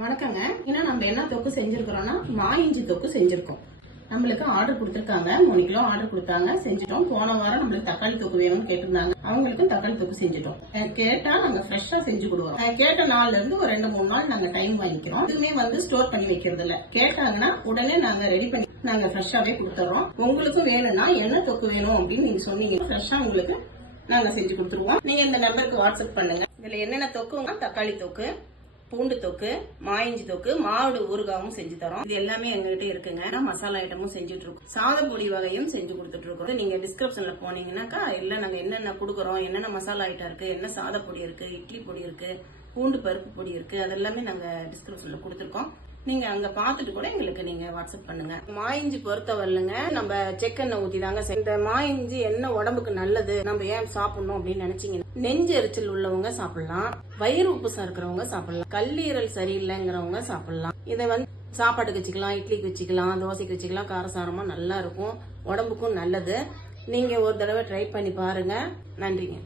வணக்கங்க. ஏன்னா நம்ம என்ன தொக்கு செஞ்சிருக்கிறோம்னா மா இஞ்சி தொக்கு செஞ்சிருக்கோம். நம்மளுக்கு ஆர்டர் கொடுத்துருக்காங்க. மூணு கிலோ ஆர்டர் கொடுத்தாங்க. செஞ்சுட்டோம். போன வாரம் நம்மளுக்கு தக்காளி தொக்கு வேணும்னு கேட்டிருந்தாங்க. அவங்களுக்கும் தக்காளி தொக்கு செஞ்சுட்டோம். கேட்டா நாங்க ஃப்ரெஷ்ஷா செஞ்சு கொடுக்குறோம். கேட்ட நாள்ல இருந்து ஒரு ரெண்டு மூணு நாள் நாங்க டைம் வாங்கிக்கிறோம். இதுவுமே வந்து ஸ்டோர் பண்ணி வைக்கிறது இல்ல கேட்டாங்கன்னா உடனே நாங்க ரெடி பண்ணி நாங்க ஃப்ரெஷ்ஷாவே கொடுத்துறோம். உங்களுக்கும் வேணும்னா என்ன தொக்கு வேணும் அப்படின்னு நீங்க சொன்னீங்க. ஃப்ரெஷ்ஷா உங்களுக்கு நாங்க செஞ்சு கொடுத்துருவோம். நீங்க இந்த நம்பருக்கு வாட்ஸ்அப் பண்ணுங்க. இதுல என்னென்ன தொக்குங்க தக்காளி தொக்கு. பூண்டு தொக்கு மாயிஞ்சி தொக்கு மாவுடு ஊறுகாவும் செஞ்சு தரோம். இது எல்லாமே எங்ககிட்ட இருக்குங்க. நான் மசாலா ஐட்டமும் செஞ்சுட்டு இருக்கோம் சாதப்பொடி வகையும் செஞ்சு கொடுத்துட்டு இருக்கோம் நீங்க டிஸ்கிரிப்ஷன்ல போனீங்கன்னாக்கா இல்ல நாங்க என்னென்ன கொடுக்குறோம் என்னென்ன மசாலா ஐட்டம் இருக்கு என்ன சாதப்பொடி இருக்கு இட்லி பொடி இருக்கு பூண்டு பருப்பு பொடி இருக்கு அதெல்லாமே நாங்க டிஸ்கிரிப்ஷன்ல கொடுத்துருக்கோம். நீங்க அங்க பாத்துட்டு கூட எங்களுக்கு நீங்க வாட்ஸ்அப் பண்ணுங்க. மாயிஞ்சி பொறுத்த வரலுங்க. நம்ம செக்கெண்ணெய் ஊத்தி தாங்க இந்த மாயிஞ்சி என்ன உடம்புக்கு நல்லது. நம்ம ஏன் சாப்பிடணும் அப்படின்னு நினைச்சீங்க நெஞ்சு எரிச்சல் உள்ளவங்க சாப்பிடலாம். வயிறு உப்புசம் இருக்கிறவங்க சாப்பிடலாம். கல்லீரல் சரியில்லைங்கிறவங்க சாப்பிடலாம். இதை வந்து சாப்பாட்டுக்கு வச்சுக்கலாம் இட்லிக்கு வச்சுக்கலாம் தோசைக்கு வச்சுக்கலாம். காரசாரமா நல்லா இருக்கும். உடம்புக்கும் நல்லது. நீங்க ஒரு தடவை ட்ரை பண்ணி பாருங்க. நன்றிங்க.